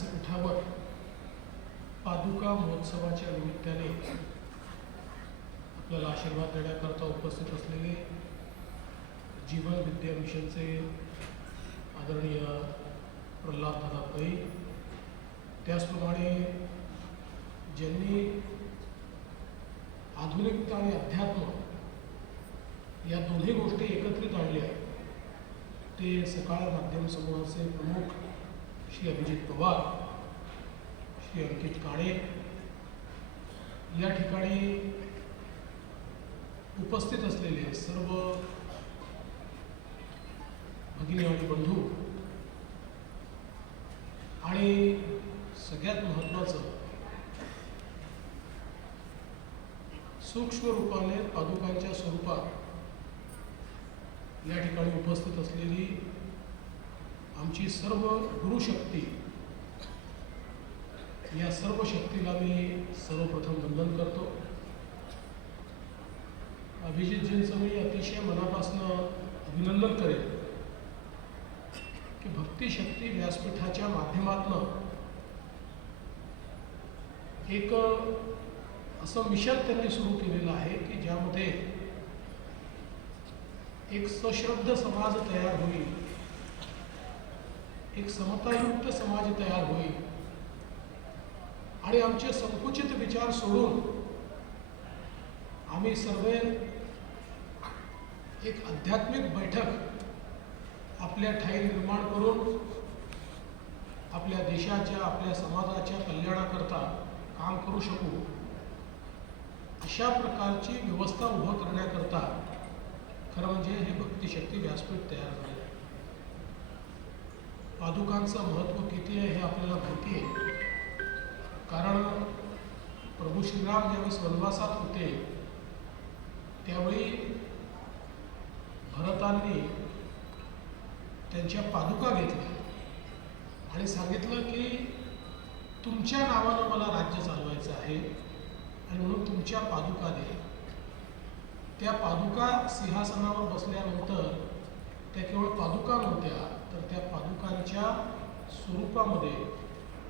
व्यासपीठावर पादुका महोत्सवाच्या निमित्ताने आपल्याला आशीर्वाद देण्याकरता उपस्थित असलेले जीवन विद्या मिशनचे आदरणीय प्रल्हाद दादा पै, त्याचप्रमाणे ज्यांनी आधुनिकता आणि अध्यात्म या दोन्ही गोष्टी एकत्रित आणल्या ते सकाळ माध्यम समूहाचे प्रमुख श्री अभिजित पवार, श्री अंकित काणे या ठिकाणी उपस्थित असलेले सर्व भगिनी आणि बंधू आणि सगळ्यात महत्त्वाचं सूक्ष्म रूपाने पादुकांच्या स्वरूपात या ठिकाणी उपस्थित असलेली आमची सर्व गुरुशक्ती, या सर्व शक्तीला मी सर्वप्रथम वंदन करतो. अभिजितजींचं मी अतिशय मनापासून अभिनंदन करेन की भक्तिशक्ती व्यासपीठाच्या माध्यमातून एक असं मिशन त्यांनी सुरू केलेलं आहे की ज्यामध्ये एक सश्रद्ध समाज तयार होईल, एक समतायुक्त समाज तयार होईल आणि आमचे संकुचित विचार सोडून आम्ही सर्व एक आध्यात्मिक बैठक आपल्या ठाई निर्माण करून आपल्या देशाच्या, आपल्या समाजाच्या कल्याणाकरता काम करू शकू, अशा प्रकारची व्यवस्था उभं करण्याकरता खरं म्हणजे हे भक्तिशक्ती व्यासपीठ तयार झाले. पादुकांचं महत्त्व किती आहे हे आपल्याला माहिती आहे, कारण प्रभू श्रीराम ज्यावेळेस वनवासात होते त्यावेळी भरतांनी त्यांच्या पादुका घेतल्या आणि सांगितलं की तुमच्या नावानं मला राज्य चालवायचं आहे आणि म्हणून तुमच्या पादुका द्या. त्या पादुका सिंहासनावर बसल्यानंतर त्या केवळ पादुका नव्हत्या, तर त्या पादुकांच्या स्वरूपामध्ये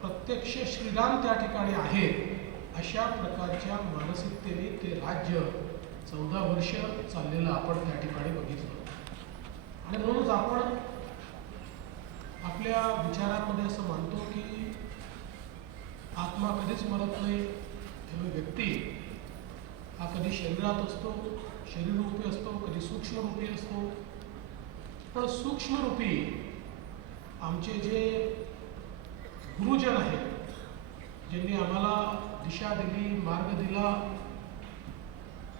प्रत्यक्ष श्रीराम त्या ठिकाणी आहेत अशा प्रकारच्या मानसिकतेने ते राज्य 14 वर्ष चाललेलं आपण त्या ठिकाणी बघितलं. आणि म्हणूनच आपण आपल्या विचारांमध्ये असं मानतो की आत्मा कधीच मरत नाही, व्यक्ती हा कधी शरीरात असतो, शरीररूपी असतो, कधी सूक्ष्मरूपी असतो. पण सूक्ष्मरूपी आमचे जे गुरुजन आहेत, ज्यांनी आम्हाला दिशा दिली, मार्ग दिला,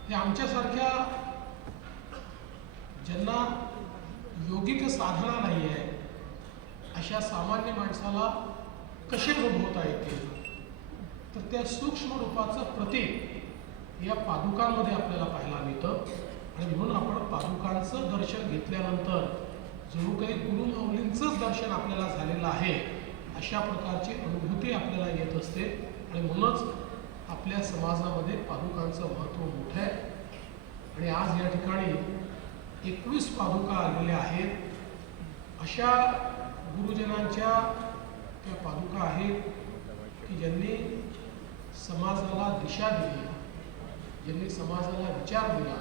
हे आमच्यासारख्या ज्यांना योगिक साधना नाही आहे अशा सामान्य माणसाला कसे अनुभवता येतील, तर त्या सूक्ष्म रूपाचं प्रतीक या पादुकांमध्ये आपल्याला पाहायला मिळतं. आणि म्हणून आपण पादुकांचं दर्शन घेतल्यानंतर जणू काही गुरुमाऊलींचंच दर्शन आपल्याला झालेलं आहे अशा प्रकारची अनुभूती आपल्याला येत असते. आणि म्हणूनच आपल्या समाजामध्ये पादुकांचं महत्त्व मोठं आहे. आणि आज या ठिकाणी 21 पादुका आलेल्या आहेत. अशा गुरुजनांच्या त्या पादुका आहेत की ज्यांनी समाजाला दिशा दिली, ज्यांनी समाजाला विचार दिला,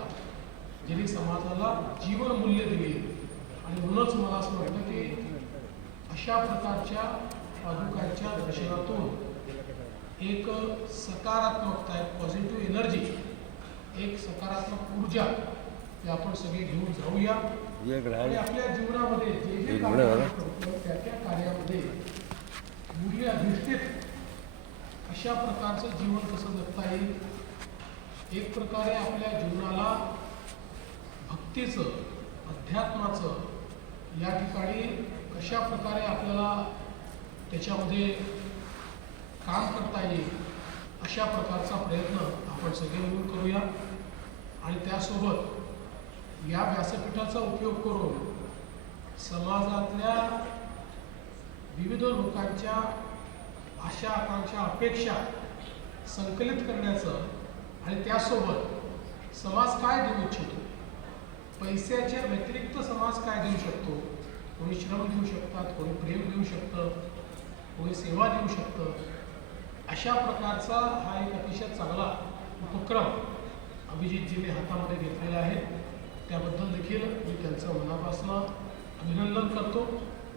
ज्यांनी समाजाला जीवनमूल्य दिली. आणि म्हणूनच मला असं वाटतं की अशा प्रकारच्या पादुकांच्या दर्शनातून एक सकारात्मकता, एक पॉझिटिव्ह एनर्जी, एक सकारात्मक ऊर्जा ते आपण सगळे घेऊन जाऊया आणि आपल्या जीवनामध्ये जे जे कार्य करतो त्या त्या कार्यामध्ये मूल्य अधिष्ठित अशा प्रकारचं जीवन कसं जगता येईल, एक प्रकारे आपल्या जीवनाला भक्तीचं, अध्यात्माचं या ठिकाणी कशा प्रकारे आपल्याला त्याच्यामध्ये काम करता येईल अशा प्रकारचा प्रयत्न आपण सगळे मिळून करूया. आणि त्यासोबत या व्यासपीठाचा उपयोग करून समाजातल्या विविध लोकांच्या आशा, आकांक्षा, अपेक्षा संकलित करण्याचं आणि त्यासोबत समाज काय देऊ इच्छितो, पैशाच्या व्यतिरिक्त समाज काय देऊ शकतो, कोणी श्रम देऊ शकतात, कोणी प्रेम देऊ शकतं, कोणी सेवा देऊ शकतं, अशा प्रकारचा हा एक अतिशय चांगला उपक्रम अभिजितजींनी हातामध्ये घेतलेला आहे. त्याबद्दल देखील मी त्यांचं मनापासून अभिनंदन करतो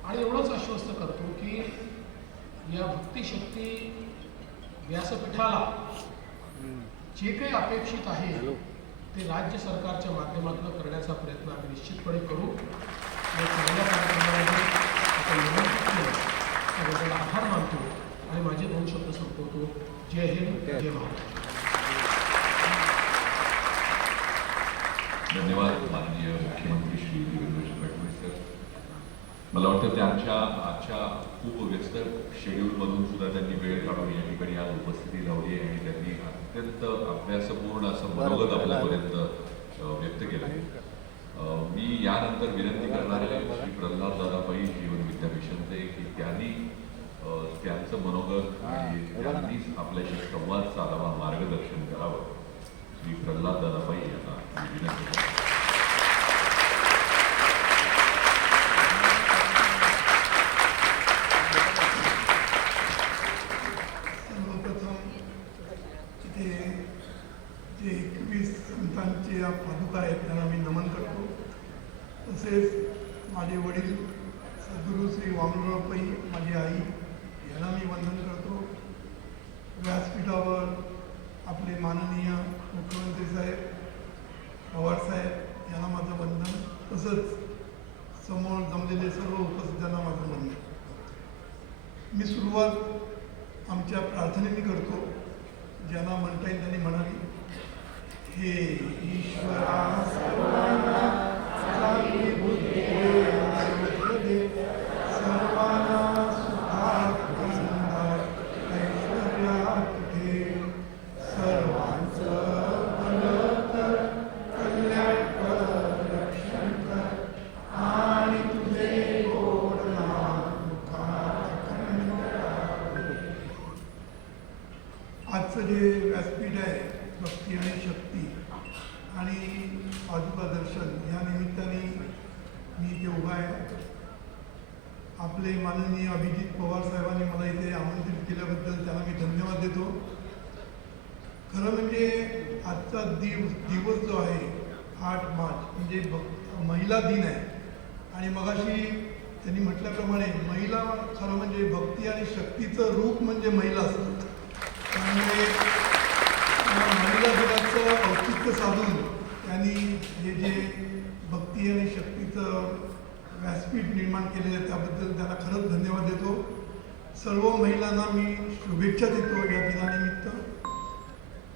आणि एवढंच आश्वस्त करतो की या भक्तिशक्ती व्यासपीठाला जे काही अपेक्षित आहे ते राज्य सरकारच्या माध्यमातून करण्याचा प्रयत्न आम्ही निश्चितपणे करू. या चांगल्या कार्यक्रमामध्ये आपण निमंत्रित केलं त्याबद्दल आभार मानतो आणि माझे 2 शब्द संपवतो. जय हिंद, जय महाराष्ट्र. धन्यवाद माननीय मुख्यमंत्री श्री देवेंद्र फडणवीस सर. मला वाटतं त्यांच्या आजच्या खूप व्यस्त शेड्यूलमधून सुद्धा त्यांनी वेळ काढून या ठिकाणी आज उपस्थिती लावली आहे आणि त्यांनी अत्यंत अभ्यासपूर्ण असं मनोगत आपल्यापर्यंत व्यक्त केलं आहे. मी यानंतर विनंती करणार आहे श्री प्रल्हाद दादा पै जीवन विद्या मिशनचे की त्यांनी त्यांचं मनोगत आणि त्यांनीच आपल्याशी संवाद साधावा, मार्गदर्शन करावं. श्री प्रल्हाद दादा पै यांना विनंती करतो. जे 21 संतांचे पादुका आहेत त्यांना मी नमन करतो. तसेच माझे वडील सद्गुरू श्री वामनराव पै, माझी आई यांना मी वंदन करतो. व्यासपीठावर आपले माननीय मुख्यमंत्री साहेब पवारसाहेब यांना माझं वंदन, तसंच समोर जमलेले सर्व उपस्थितांना माझं वंदन. मी सुरुवात आमच्या प्रार्थनेने करतो, ज्यांना म्हणता येईल त्यांनी म्हणावी. हे ईश्वरा सर्वांना चांगली बुद्धी दे, सर्वांना सुखात आनंदात ऐश्वर्यात ठे, सर्वांचं भलं कर, कल्याण कर, रक्षण कर आणि तुझे गोड नाम मुखात अखंड राहावे. आजचं जे व्यासपीठ आहे भक्ती आणि शक्ती आणि पादुका दर्शन या निमित्ताने मी इथे उभा आहे. आपले माननीय अभिजित पवार साहेबांनी मला इथे आमंत्रित केल्याबद्दल त्यांना मी धन्यवाद देतो. खरं म्हणजे आजचा दिवस जो आहे 8 मार्च म्हणजे महिला दिन आहे आणि मगाशी त्यांनी म्हटल्याप्रमाणे महिला खरं म्हणजे भक्ती आणि शक्तीचं रूप म्हणजे महिला असतं. त्यामुळे महिला दिनाचं औचित्य साधून त्यांनी हे जे भक्ती आणि शक्तीचं व्यासपीठ निर्माण केलेलं आहे त्याबद्दल त्यांना खरंच धन्यवाद देतो. सर्व महिलांना मी शुभेच्छा देतो या दिनानिमित्त.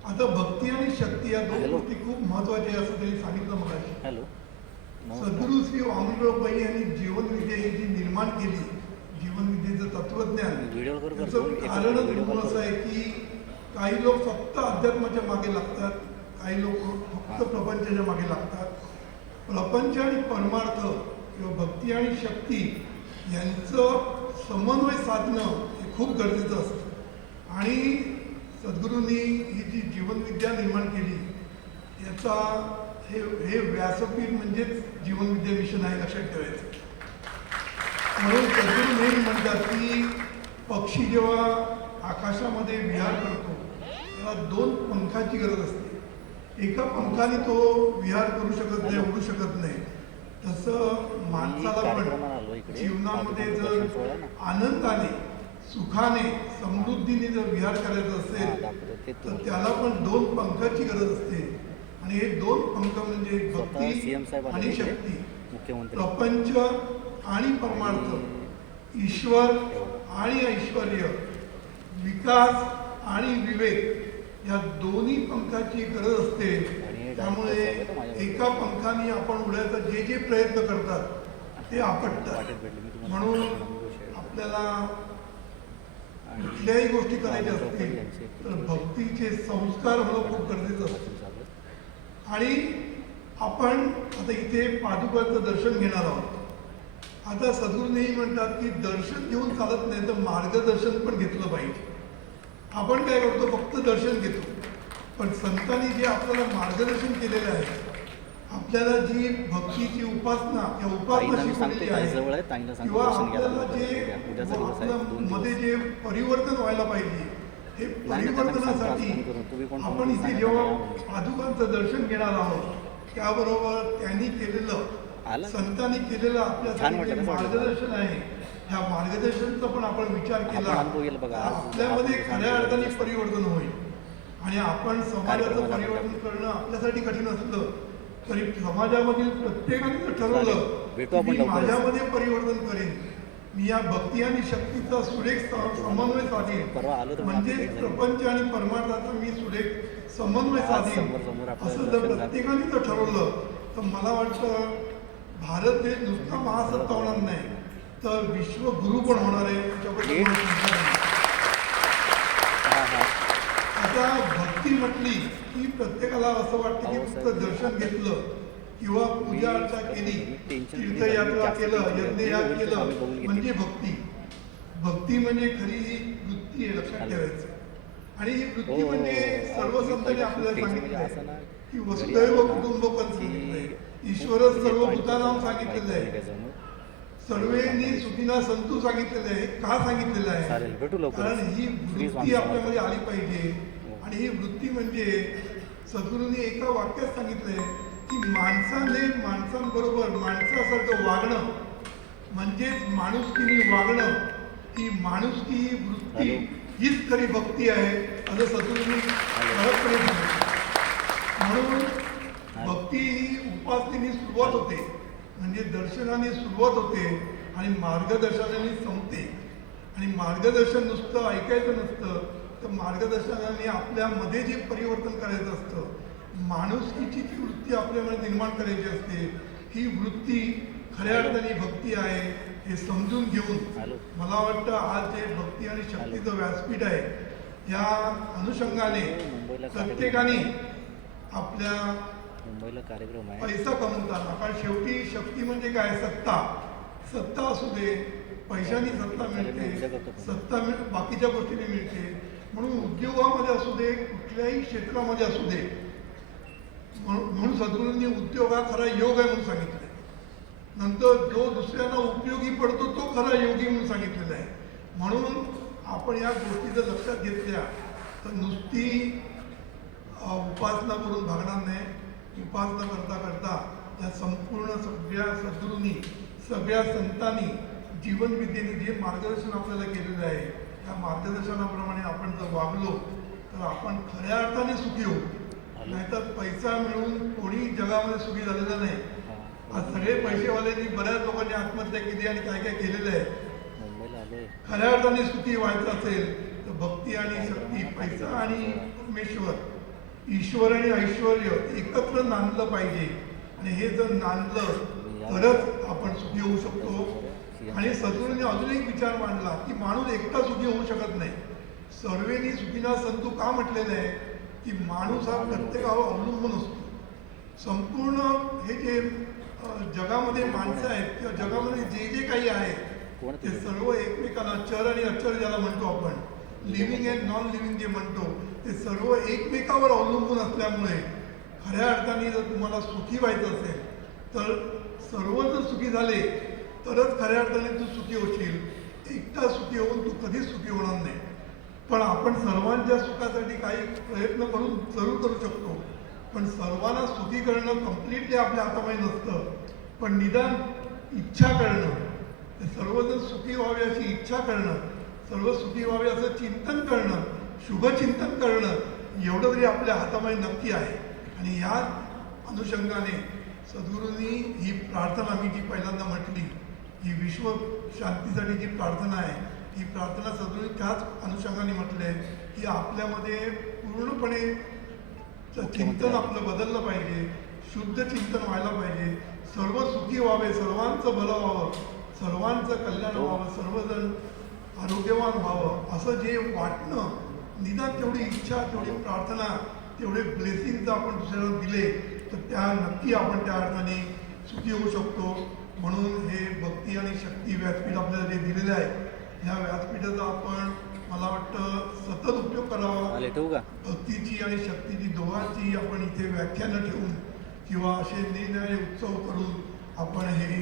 आता भक्ती आणि शक्ती या 2 गोष्टी खूप महत्त्वाच्या आहे असं त्यांनी सांगितलं मगाशी. सद्गुरू श्री वामनराव पै यांनी जीवनविद्या ही जी निर्माण केली, जीवनविद्येचं तत्वज्ञान, त्याचं कारणच म्हणून असं आहे की काही लोक फक्त अध्यात्माच्या मागे लागतात, काही लोक फक्त प्रपंचाच्या मागे लागतात. प्रपंच आणि परमार्थ किंवा भक्ती आणि शक्ती यांचं समन्वय साधणं हे खूप गरजेचं असतं. आणि सद्गुरूंनी ही जी जीवनविद्या निर्माण केली याचा हे व्यासपीठ म्हणजेच जीवनविद्या मिशन आहे, लक्षात ठेवायचं. म्हणून सद्गुरू नेहमी म्हणतात की पक्षी जेव्हा आकाशामध्ये विहार करतो त्याला 2 पंखाची गरज असते. एका पंखाने तो विहार करू शकत नाही, उडू शकत नाही. तसं माणसाला पण जीवनामध्ये जर आनंदाने, सुखाने, समृद्धीने जर विहार करायचा असेल तर त्याला पण 2 पंखाची गरज असते. आणि हे 2 पंख म्हणजे भक्ती आणि शक्ती, प्रपंच आणि परमार्थ, ईश्वर आणि ऐश्वर्य, विकास आणि विवेक या दोन्ही पंखाची गरज असते. त्यामुळे एका पंखाने आपण उडायचा जे प्रयत्न करतात ते आपटतात. म्हणून आपल्याला कुठल्याही गोष्टी करायच्या असतील तर भक्तीचे संस्कार होणं खूप गरजेचं असतं. आणि आपण आता इथे पादुकाचं दर्शन घेणार आहोत. आता सद्गुरू नेहमी म्हणतात की दर्शन घेऊन चालत नाही तर मार्गदर्शन पण घेतलं पाहिजे. आपण काय करतो, फक्त दर्शन घेतो, पण संतांनी जे आपल्याला मार्गदर्शन केलेलं आहे, आपल्या आपल्याला जी भक्तीची उपासना या उपासना ताईंना मी सांगतो शिकवलेली ताई आहे जवळ आहे ताईंना सांगतो किंवा दर्शन घ्यायला आपल्याला जे उद्याचा दिवस आहे 2 आपल्या मध्ये दिवस जे परिवर्तन व्हायला पाहिजे हे नाही, त्यांना मी सांगतो आज परिवर्तनासाठी फोन करून तुम्ही पण आपण फोन इथे सांगा जेव्हा त्यांना या. पादुकांचं दर्शन घेणार आहोत त्याबरोबर त्यांनी केलेलं आलं? संतांनी केलेलं छान आपल्यासाठी वाटलं जे कसं वाटलं? मार्गदर्शन आहे ह्या मार्गदर्शनचा पण आपण विचार केला आपण अनुभव येईल बघा. आज आपल्यामध्ये आपण खऱ्या सांगितलं अर्थाने तसं. परिवर्तन होईल आणि आपण समाजाचं कार्यक्रमाला परिवर्तन आपण करणं आपल्यासाठी कठीण असलं तरी समाजामधील प्रत्येकाने जर ठरवलं चालेल. भेटू की आपण मी लवकरच. माझ्यामध्ये परिवर्तन करेन मी या भक्ती आणि शक्तीचा सुरेख समन्वय साधेन परवा आलो तर मला म्हणजे भेट झाली. प्रपंच आणि परमार्थाचा मी सुरेख समन्वय आज साधेन समोर आपलं असं जर दर्शन झालं. प्रत्येकाने जर ठरवलं तर मला वाटतं भारत देश नुसता महासत्ता होणार नाही तर विश्वगुरु पण होणार आहे याच्याबद्दल मला शंका नाही. हां हां आता भक्ती म्हटली की प्रत्येकाला असं वाटतं की हो, फक्त साहेब. दर्शन घेतलं किंवा पूजा अर्चा केली टेन्शन तीर्थयात्रा जास्त केलं टेन्शन यज्ञयाग घेतलं. केलं आम्ही बघून घेतली. म्हणजे भक्ती भक्ती म्हणजे खरी ही वृत्ती आहे लक्षात हॅलो. ठेवायचं आणि ही हो, वृत्ती म्हणजे हो, सर्व हो. संतांनी आपल्याला टेन्शन म्हणजे सांगितलंय असं ना, की घरी वसुदैव आलं ना, कुटुंबकम की सांगितलंय ईश्वरच सर्व पाणी भूतानाम पाणी सांगितलेलं पाणी आहे त्याच्यामुळे. सर्वेंनी सुखीना संतू सांगितलेलं आहे का सांगितलेलं आहे चालेल भेटू लवकर कारण ही श्री स्वामी वृत्ती आपल्यामध्ये समर्थ. आली पाहिजे आणि ही वृत्ती म्हणजे सद्गुरूंनी एका वाक्यात सांगितलंय की माणसाने माणसांबरोबर माणसासारखं वागणं म्हणजेच माणुसकीने वागणं ही माणुसकी ही वृत्ती हॅलो. हीच खरी भक्ती आहे असं सद्गुरूंनी ठळकपणे सांगितलं म्हणून भक्ती ही उपासनेने सुरुवात होते म्हणजे दर्शनाने सुरुवात होते आणि मार्गदर्शनाने संपते आणि मार्गदर्शन नुसतं ऐकायचं नसतं तर मार्गदर्शनाने आपल्यामध्ये जे परिवर्तन करायचं असतं माणुसकीची जी वृत्ती आपल्यामध्ये निर्माण करायची असते ही वृत्ती खऱ्या अर्थाने भक्ती आहे हे समजून घेऊन हॅलो. मला वाटतं आज जे भक्ती आणि शक्तीचं व्यासपीठ आहे या अनुषंगाने मुंबईला प्रत्येकाने आपल्या मुंबईला कार्यक्रम आहे पैसा कमवताना कारण शेवटी शक्ती म्हणजे काय सत्ता सत्ता असू दे पैशानी सत्ता मिळते सत्ता बाकीच्या गोष्टीने मिळते म्हणून उद्योगामध्ये असू दे कुठल्याही क्षेत्रामध्ये असू दे म्हणून सद्गुरूंनी उद्योग हा खरा योग आहे म्हणून सांगितलं नंतर जो दुसऱ्यांना उपयोगी पडतो तो खरा योगी म्हणून सांगितलेला आहे म्हणून आपण या गोष्टी जर लक्षात घेतल्या तर नुसती उपासना करून भागणार नाही उपासना करता करता या संपूर्ण सगळ्या सद्गुरूंनी सगळ्या संतांनी जीवनविद्येने जे मार्गदर्शन आपल्याला केलेलं आहे त्या मार्गदर्शनाप्रमाणे आपण जर वागलो तर आपण खऱ्या अर्थाने सुखी होऊ नाहीतर पैसा मिळून कोणी जगामध्ये सुखी झालेला नाही आज सगळे पैसेवाल्यांनी बऱ्याच लोकांनी आत्महत्या केली आणि काय काय केलेलं आहे मुंबईला आलोय खऱ्या अर्थाने सुखी व्हायचं असेल तर भक्ती आणि शक्ती पैसा आणि परमेश्वर ईश्वर आणि ऐश्वर एकत्र नांदलं पाहिजे आणि हे जर नांदलं तरच आपण सुखी होऊ शकतो आणि सद्गुरूंनी अजून एक विचार मांडला की माणूस एकटा सुखी होऊ शकत नाही सर्वेनी सुखीना संतू का म्हटलेलं आहे की माणूस हा प्रत्येकावर अवलंबून असतो संपूर्ण हे जे जगामध्ये माणसं आहेत किंवा जगामध्ये जे जे काही आहे ते सर्व एकमेकांना चर आणि अचर ज्याला म्हणतो आपण लिव्हिंग अँड नॉन लिव्हिंग जे म्हणतो ते सर्व एकमेकावर अवलंबून असल्यामुळे खऱ्या अर्थाने जर तुम्हाला सुखी व्हायचं असेल तर सर्व जर सुखी झाले तरच खऱ्या अर्थाने तू सुखी होशील एकटा सुखी होऊन तू कधीच सुखी होणार नाही पण आपण सर्वांच्या सुखासाठी काही प्रयत्न करून जरूर करू शकतो पण सर्वांना सुखी करणं कम्प्लिटली आपल्या हातामध्ये नसतं पण निदान इच्छा करणं ते सर्वजण सुखी व्हावे अशी इच्छा करणं सर्व सुखी व्हावे असं चिंतन करणं शुभचिंतन करणं एवढं तरी आपल्या हातामध्ये नक्की आहे आणि या अनुषंगाने सद्गुरूंनी ही प्रार्थना मी जी पहिल्यांदा म्हटली ही विश्व शांतीसाठी जी प्रार्थना आहे ही प्रार्थना सद्गुरूंनी त्याच अनुषंगाने म्हटले की आपल्यामध्ये पूर्णपणे चिंतन आपलं बदललं पाहिजे शुद्ध चिंतन व्हायला पाहिजे सर्व सुखी व्हावे सर्वांचं भलं व्हावं सर्वांचं कल्याण व्हावं सर्वजण आरोग्यवान व्हावं असं जे वाटणं निदान तेवढी इच्छा तेवढी प्रार्थना तेवढे ब्लेसिंग जर आपण दुसऱ्याला दिले तर त्या नक्की आपण त्या अर्थाने सुखी होऊ शकतो म्हणून हे भक्ती आणि शक्ती व्यासपीठ आपल्याला जे दिलेलं आहे ह्या व्यासपीठाचा आपण मला वाटतं सतत उपयोग करावा आले ठेवू का भक्तीची आणि शक्तीची दोघांची आपण इथे व्याख्यानं ठेवून किंवा असे निरनिराळे उत्सव करून आपण हे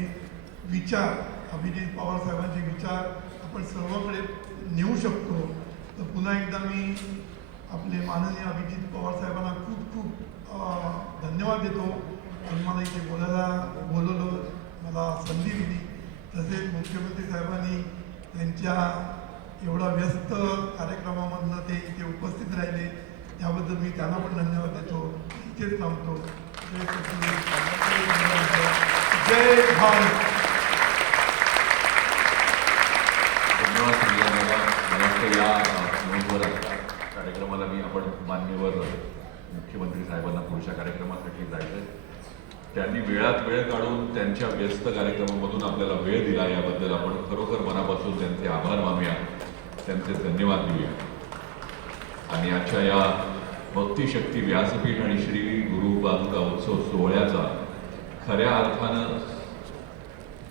विचार अभिजित पवार साहेबांचे विचार आपण सर्वांकडे नेऊ शकतो. तर पुन्हा एकदा मी आपले माननीय अभिजित पवार साहेबांना खूप खूप धन्यवाद देतो आणि मला इथे बोलवलं, मला संधी दिली. तसेच मुख्यमंत्री साहेबांनी त्यांच्या एवढा व्यस्त कार्यक्रमामधनं ते इथे उपस्थित राहिले त्याबद्दल मी त्यांना पण धन्यवाद देतो. इथेच थांबतो. जय भारत. धन्यवाद मला वाटतं या नोंदवर कार्यक्रमाला मी आपण मान्यवर मुख्यमंत्री साहेबांना पुढच्या कार्यक्रमासाठी जायचं. त्यांनी वेळात वेळ काढून त्यांच्या व्यस्त कार्यक्रमामधून आपल्याला वेळ दिला याबद्दल आपण खरोखर मनापासून त्यांचे आभार मानूया, त्यांचे धन्यवाद देऊया. आणि आजच्या या भक्तिशक्ती व्यासपीठ आणि श्री गुरु पादुका उत्सव सोहळ्याचा खऱ्या अर्थानं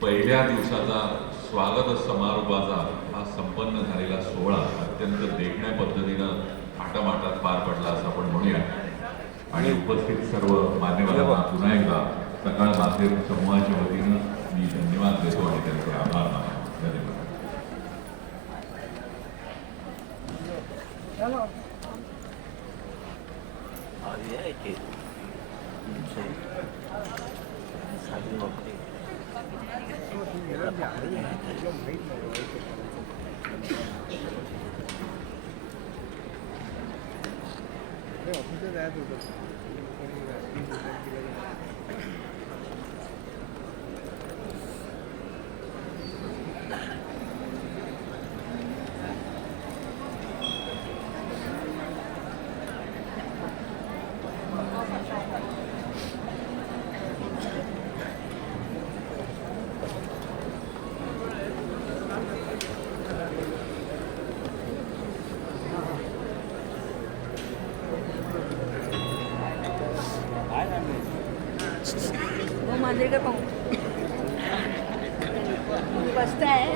पहिल्या दिवसाचा स्वागत समारोपाचा हा संपन्न झालेला सोहळा अत्यंत देखण्या पद्धतीनं थाटामाटात पार पडला असं आपण म्हणूया. आणि उपस्थित सर्व मान्यवरांना पुन्हा एकदा सकाळ माध्यम समूहाच्या वतीनं मी धन्यवाद देतो आणि त्यांचे आभार मानतो. धन्यवाद. वो मंदिर का पाऊँ बसता है